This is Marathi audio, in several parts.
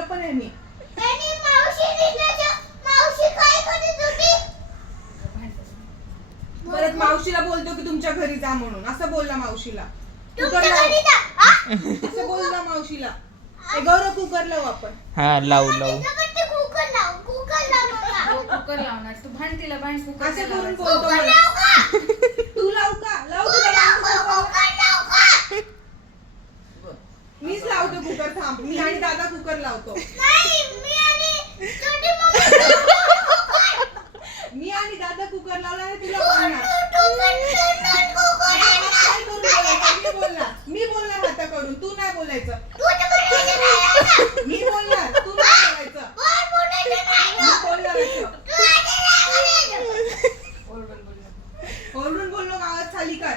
ऐकलं पण आहे मी. परत मावशीला बोलतो की तुमच्या घरी जा म्हणून, असं बोलला मावशीला. असं बोलला मावशीला. हे गौरव कुकर लावू आपण. हा लावू कुकर लावणार तू, भांड तिला भांड कुकर असं करून बोलतो मला. तू लावू का? लावू मीच लावतो कुकर. थांब, मी आणि दादा कुकर लावतो. मी आणि दादा कुकर लावला आणि तुला बोलणार. मी बोलणार हाताकडून, तू नाही बोलायचं. मी बोलणार, तू नाही बोलायचं. मी बोलणार असं. ओरडून बोललो आवाज खाली कर.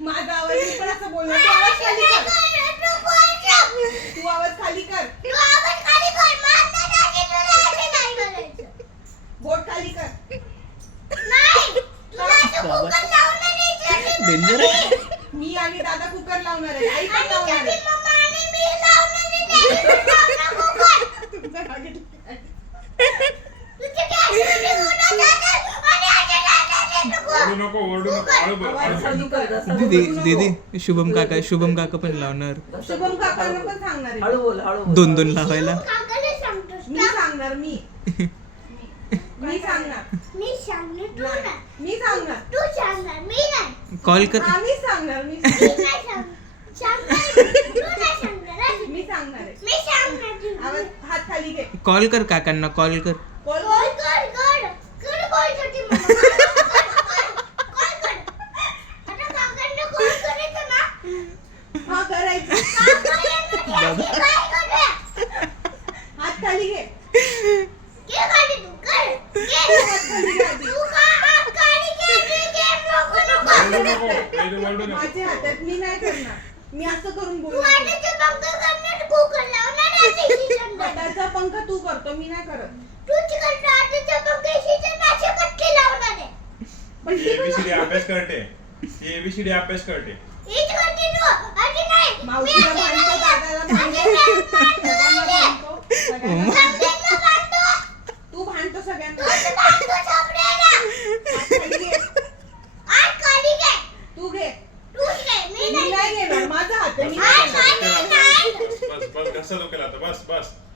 माझा आवाज मी पण असं बोललो. तू आवाज खाली कर. तू आवाज खाली कर. बोट खाली कर. मी आणि दादा कुकर लावणार आहे. आई पण लावणार आहे. तुमचा राग येतोय. दीदी शुभम काका पण लावणार. शुभम काकांना पण सांगणार आहे. दोन लावायला. मी सांगणार. मी सांगणार. कॉल कर. आम्ही सांगणार. मी सांगणार आहे. आवाज हात खाली घे. कॉल कर काकांना, कॉल कर. हा करायचं. हात खाली घे. माझ्या हातात मी नाही करणार. मी असं करून बोलणार. हाताचा पंख तू करतो, मी नाही करत. पण एबीसीडी अभ्यास करते. एबीसीडी अभ्यास करते. मावशीला भांडतो, दादाला भांडतो, सगळ्यांना भांडतो, सगळ्यांना